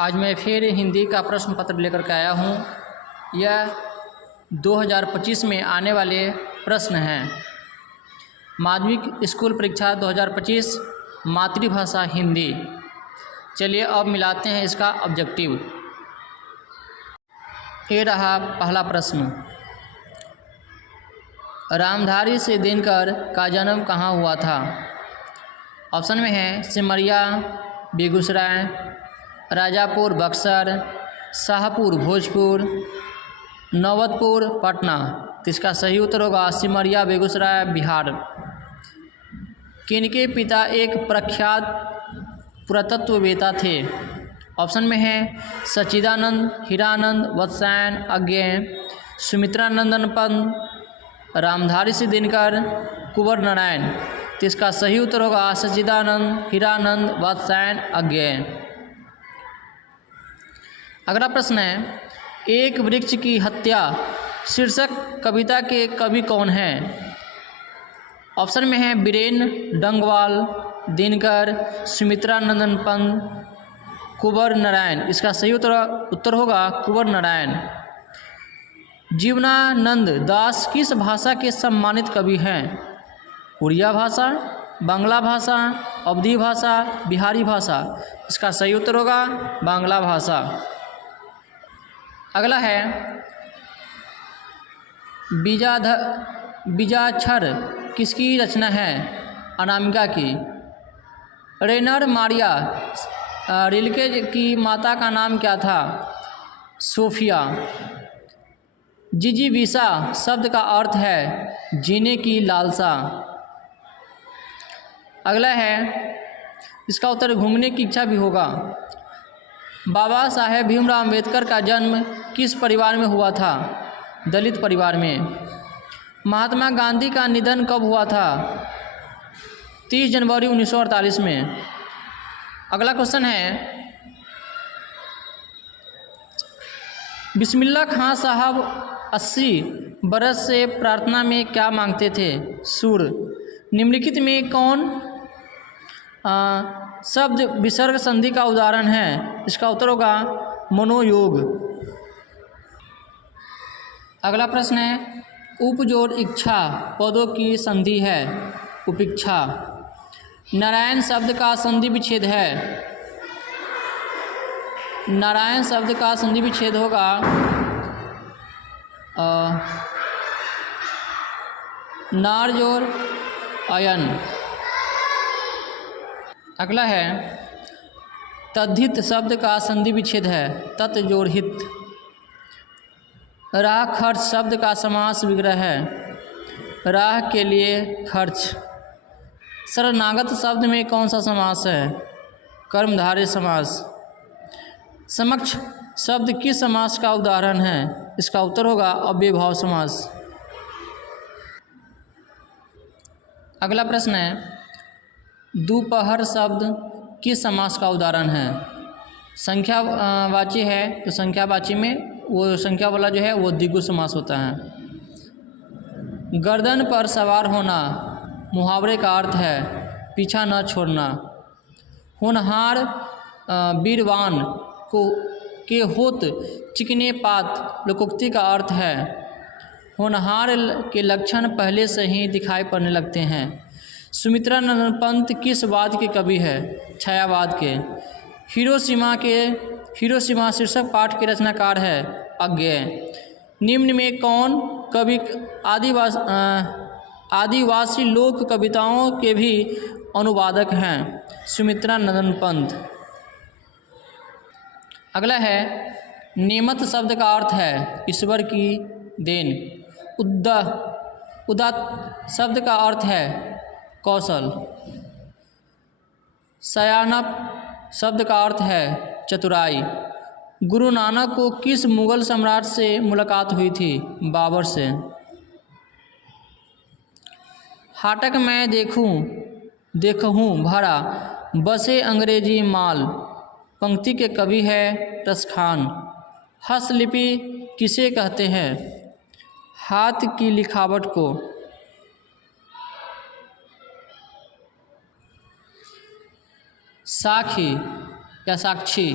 आज मैं फिर हिंदी का प्रश्न पत्र लेकर के आया हूँ। यह 2025 में आने वाले प्रश्न हैं। माध्यमिक स्कूल परीक्षा 2025 मातृभाषा हिंदी। चलिए अब मिलाते हैं इसका ऑब्जेक्टिव। ये रहा पहला प्रश्न। रामधारी से दिनकर का जन्म कहाँ हुआ था? ऑप्शन में है सिमरिया बेगूसराय, राजापुर बक्सर, शाहपुर भोजपुर, नौबतपुर पटना। तो इसका सही उत्तर होगा सिमरिया बेगूसराय बिहार। किनके पिता एक प्रख्यात पुरातत्ववेत्ता थे? ऑप्शन में है सच्चिदानंद, हीरानंद, वत्सायन, अज्ञेय, सुमित्रानंदन पंत, रामधारी सिंह दिनकर, कुंवर नारायण। तो इसका सही उत्तर होगा सच्चिदानंद, हीरानंद, वत्सायन, अज्ञेय। अगला प्रश्न है, एक वृक्ष की हत्या शीर्षक कविता के कवि कौन हैं? ऑप्शन में है बीरेन डंगवाल, दिनकर, सुमित्रानंदन पंत, कुंवर नारायण। इसका सही उत्तर होगा कुंवर नारायण। जीवनानंद दास किस भाषा के सम्मानित कवि हैं? उड़िया भाषा, बांग्ला भाषा, अवधी भाषा, बिहारी भाषा। इसका सही उत्तर होगा बांग्ला भाषा। अगला है बीजाक्षर किसकी रचना है? अनामिका की। रेनर मारिया रिल्के की माता का नाम क्या था? सोफिया। जिजीविसा शब्द का अर्थ है जीने की लालसा। अगला है, इसका उत्तर घूमने की इच्छा भी होगा। बाबा साहेब भीमराव अम्बेडकर का जन्म किस परिवार में हुआ था? दलित परिवार में। महात्मा गांधी का निधन कब हुआ था? 30 जनवरी 1948 में। अगला क्वेश्चन है, बिस्मिल्लाह खां साहब 80 बरस से प्रार्थना में क्या मांगते थे? सुर। निम्नलिखित में कौन शब्द विसर्ग संधि का उदाहरण है? इसका उत्तर होगा मनोयोग। अगला प्रश्न है, उपजोड़ इच्छा पदों की संधि है उपेक्षा। नारायण शब्द का संधि विच्छेद है। नारायण शब्द का संधि विच्छेद होगा नार जोड़ अयन। अगला है, तद्धित शब्द का संधि विच्छेद है तत् जोड़ हित। राह खर्च शब्द का समास विग्रह है राह के लिए खर्च। शरणागत शब्द में कौन सा समास है? कर्मधारय समास। समक्ष शब्द किस समास का उदाहरण है? इसका उत्तर होगा अव्ययभाव समास। अगला प्रश्न है, दोपहर शब्द किस समास का उदाहरण है? संख्यावाची है तो संख्यावाची में वो संख्या वाला जो है वो द्विगु समास होता है। गर्दन पर सवार होना मुहावरे का अर्थ है पीछा न छोड़ना। होनहार वीरवान को के होत चिकने पात लोकोक्ति का अर्थ है होनहार के लक्षण पहले से ही दिखाई पड़ने लगते हैं। सुमित्रानंदन पंत किस वाद के कवि है? छायावाद के। हिरोशिमा शीर्षक पाठ के रचनाकार है अज्ञेय। निम्न में कौन कवि आदिवासी लोक कविताओं के भी अनुवादक हैं? सुमित्रानंदन पंत। अगला है, नेमत शब्द का अर्थ है ईश्वर की देन। उदात्त शब्द का अर्थ है कौशल। सयानप शब्द का अर्थ है चतुराई। गुरु नानक को किस मुगल सम्राट से मुलाकात हुई थी? बाबर से। हाटक में देखूं भरा बसे अंग्रेजी माल। पंक्ति के कवि है रसखान। हस्तलिपि किसे कहते हैं? हाथ की लिखावट को। साखी या साक्षी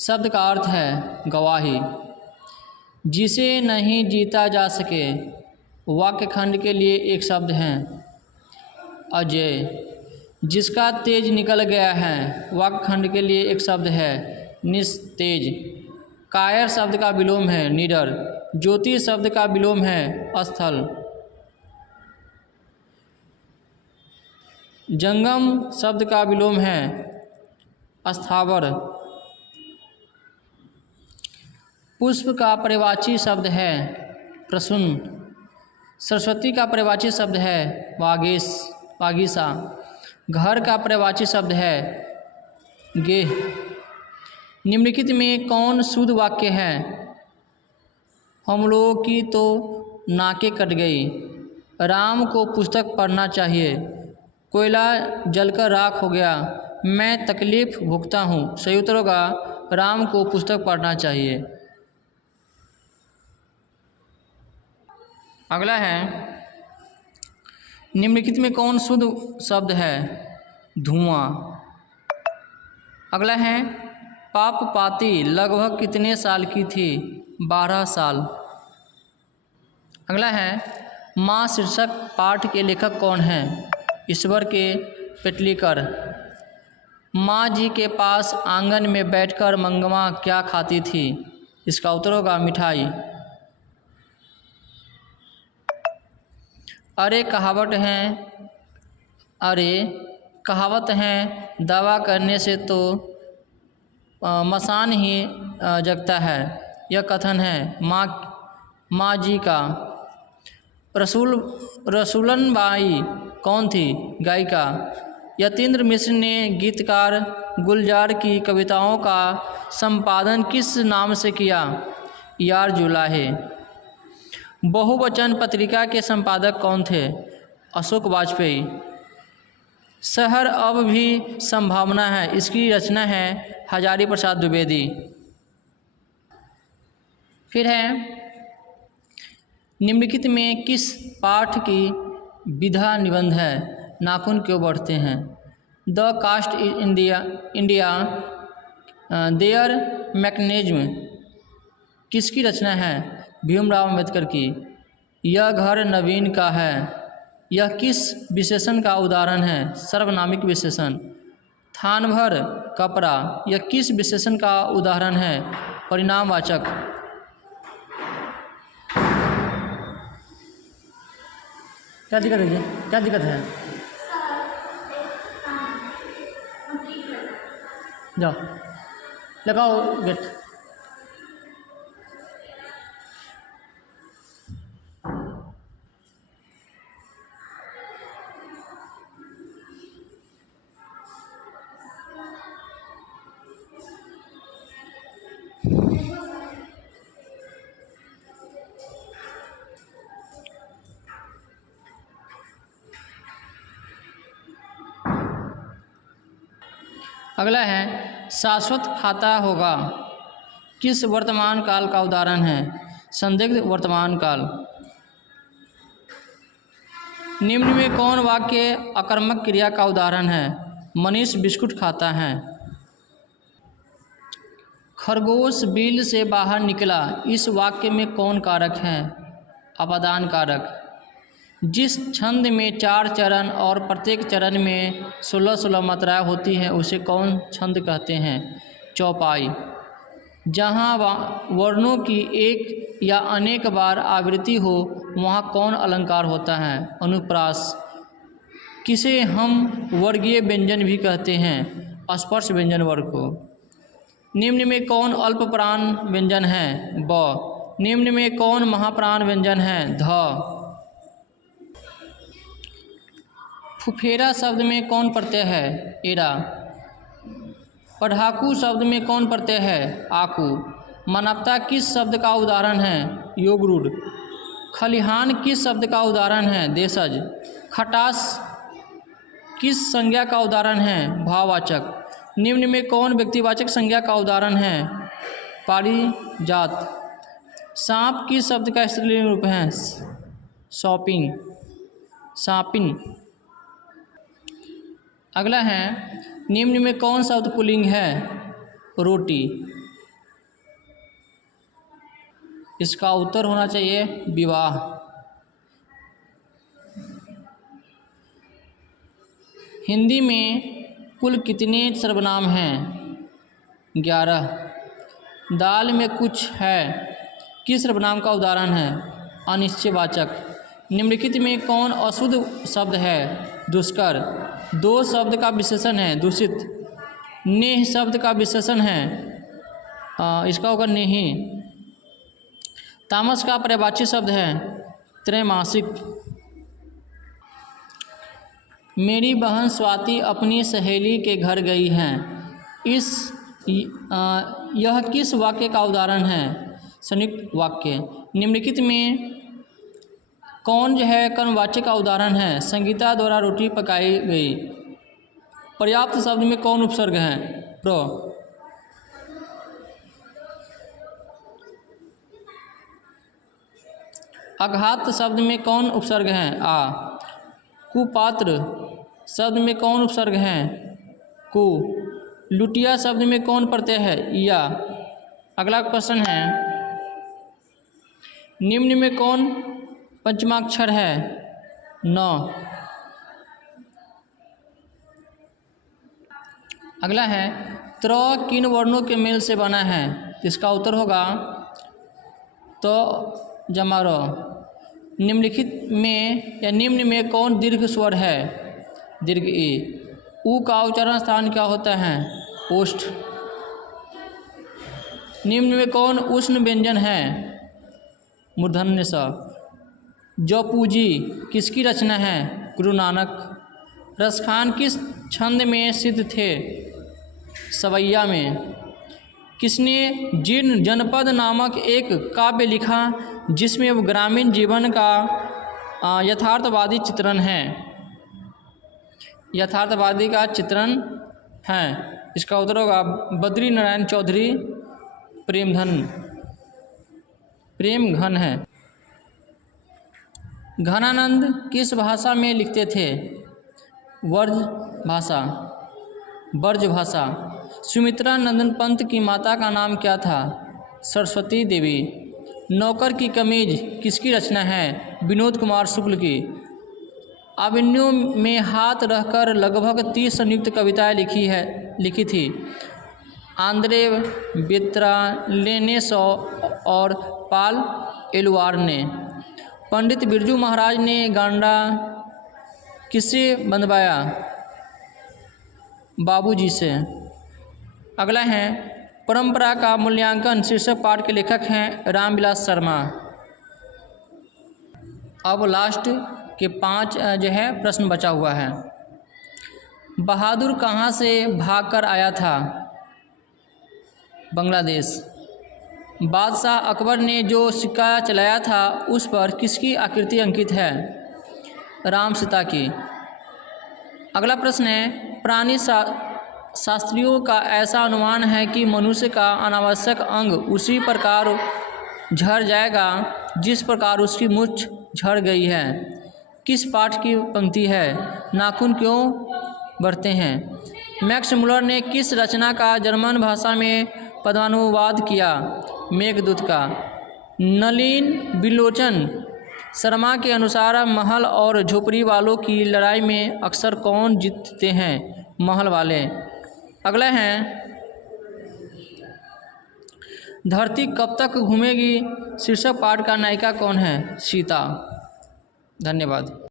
शब्द का अर्थ है गवाही। जिसे नहीं जीता जा सके वाक्य खंड के लिए एक शब्द है अजय। जिसका तेज निकल गया है वाक्य खंड के लिए एक शब्द है निस्तेज। कायर शब्द का विलोम है निडर। ज्योति शब्द का विलोम है स्थल। जंगम शब्द का विलोम है स्थावर। पुष्प का पर्यायवाची शब्द है प्रसून। सरस्वती का पर्यायवाची शब्द है वागीसा। घर का पर्यायवाची शब्द है गेह। निम्नलिखित में कौन शुद्ध वाक्य है? हम लोगों की तो नाकें कट गई। राम को पुस्तक पढ़ना चाहिए। कोयला जलकर राख हो गया। मैं तकलीफ़ भुगता हूँ। सही उत्तर होगा राम को पुस्तक पढ़ना चाहिए। अगला है निम्नलिखित में कौन शुद्ध शब्द है? धुआं। अगला है पापपाती लगभग कितने साल की थी? 12 साल। अगला है माँ शीर्षक पाठ के लेखक कौन हैं? ईश्वर के पेटलीकर। माँ जी के पास आंगन में बैठकर मंगवा क्या खाती थी? इसका उत्तर होगा मिठाई। अरे कहावत है दवा करने से तो मसान ही जगता है। यह कथन है माँ जी का। रसूलन बाई कौन थी? गायिका। यतीन्द्र मिश्र ने गीतकार गुलजार की कविताओं का संपादन किस नाम से किया? यार जुलाहे। बहुवचन पत्रिका के संपादक कौन थे? अशोक वाजपेयी। शहर अब भी संभावना है इसकी रचना है हजारी प्रसाद द्विवेदी। फिर है निम्नलिखित में किस पाठ की विधा निबंध है? नाखून क्यों बढ़ते हैं? The caste India their mechanism किसकी रचना है? भीमराव अम्बेडकर की। यह घर नवीन का है। यह किस विशेषण का उदाहरण है? सर्वनामिक विशेषण। थान भर कपड़ा यह किस विशेषण का उदाहरण है? परिणामवाचक। क्या दिक्कत है? क्या दिक्कत है? जाओ लगाओ गेट। अगला है शाश्वत खाता होगा किस वर्तमान काल का उदाहरण है? संदिग्ध वर्तमान काल। निम्न में कौन वाक्य अकर्मक क्रिया का उदाहरण है? मनीष बिस्कुट खाता है। खरगोश बिल से बाहर निकला इस वाक्य में कौन कारक है? अपादान कारक। जिस छंद में 4 चरण और प्रत्येक चरण में 16-16 मात्राएँ होती हैं उसे कौन छंद कहते हैं? चौपाई। जहाँ वर्णों की एक या अनेक बार आवृत्ति हो वहाँ कौन अलंकार होता है? अनुप्रास। किसे हम वर्गीय व्यंजन भी कहते हैं? स्पर्श व्यंजन वर्ग को। निम्न में कौन अल्पप्राण व्यंजन है? ब। निम्न में कौन महाप्राण व्यंजन है? ध। फुफेरा शब्द में कौन प्रत्यय है? एरा। पढ़ाकू शब्द में कौन प्रत्यय है? आकू। मानवता किस शब्द का उदाहरण है? योगरूढ़। खलिहान किस शब्द का उदाहरण है? देशज। खटास किस संज्ञा का उदाहरण है? भाववाचक। निम्न में कौन व्यक्तिवाचक संज्ञा का उदाहरण है? पारिजात। सांप किस शब्द का स्त्रीलिंग रूप है? शॉपिंग सापिन। अगला है निम्न में कौन शब्द पुल्लिंग है? रोटी। इसका उत्तर होना चाहिए विवाह। हिंदी में कुल कितने सर्वनाम हैं? 11। दाल में कुछ है किस सर्वनाम का उदाहरण है? अनिश्चयवाचक। निम्नलिखित में कौन अशुद्ध शब्द है? दुष्कर। दो शब्द का विशेषण है दूषित। नेह शब्द का विशेषण है इसका होगा नेही। तामस का पर्यायवाची शब्द है त्रैमासिक। मेरी बहन स्वाति अपनी सहेली के घर गई है। यह किस वाक्य का उदाहरण है? संयुक्त वाक्य। निम्नलिखित में कौन जो है कर्मवाच्य का उदाहरण है? संगीता द्वारा रोटी पकाई गई। पर्याप्त शब्द में कौन उपसर्ग है? प्र। अघात शब्द में कौन उपसर्ग है? आ। कुपात्र शब्द में कौन उपसर्ग है? कु। लुटिया शब्द में कौन प्रत्यय है? या। अगला क्वेश्चन है निम्न में कौन पंचमाक्षर है? न। अगला है त्र किन वर्णों के मेल से बना है? इसका उत्तर होगा तो जमा र। निम्नलिखित में या निम्न में कौन दीर्घ स्वर है? दीर्घ ई। उ का उच्चारण स्थान क्या होता है? ओष्ठ। निम्न में कौन उष्ण व्यंजन है? मूर्धन्य स। जौपूजी किसकी रचना है? गुरु नानक। रसखान किस छंद में सिद्ध थे? सवैया में। किसने जीर्ण जनपद नामक एक काव्य लिखा जिसमें वो ग्रामीण जीवन का यथार्थवादी चित्रण है? यथार्थवादी का चित्रण है। इसका उत्तर होगा बद्री नारायण चौधरी प्रेम घन है। घनानंद किस भाषा में लिखते थे? ब्रज भाषा। सुमित्रा नंदन पंत की माता का नाम क्या था? सरस्वती देवी। नौकर की कमीज किसकी रचना है? विनोद कुमार शुक्ल की। अभिमन्यु में हाथ रहकर लगभग 30 संयुक्त कविताएं लिखी थी। आंद्रे बेत्रा लेनेसौ और पाल एलुआर ने। पंडित बिरजू महाराज ने गांडा किससे बंधवाया? बाबूजी से। अगला है परंपरा का मूल्यांकन शीर्षक पाठ के लेखक हैं रामविलास शर्मा। अब लास्ट के 5 जो है प्रश्न बचा हुआ है। बहादुर कहाँ से भागकर आया था? बांग्लादेश। बादशाह अकबर ने जो सिक्का चलाया था उस पर किसकी आकृति अंकित है? राम सीता की। अगला प्रश्न है प्राणी शास्त्रियों का ऐसा अनुमान है कि मनुष्य का अनावश्यक अंग उसी प्रकार झड़ जाएगा जिस प्रकार उसकी मूंछ झड़ गई है। किस पाठ की पंक्ति है? नाखून क्यों बढ़ते हैं? मैक्स मुलर ने किस रचना का जर्मन भाषा में पद्यानुवाद किया? मेघदूत का। नलिन बिलोचन शर्मा के अनुसार महल और झोपड़ी वालों की लड़ाई में अक्सर कौन जीतते हैं? महल वाले। अगला है धरती कब तक घूमेगी शीर्षक पाठ का नायिका कौन है? सीता। धन्यवाद।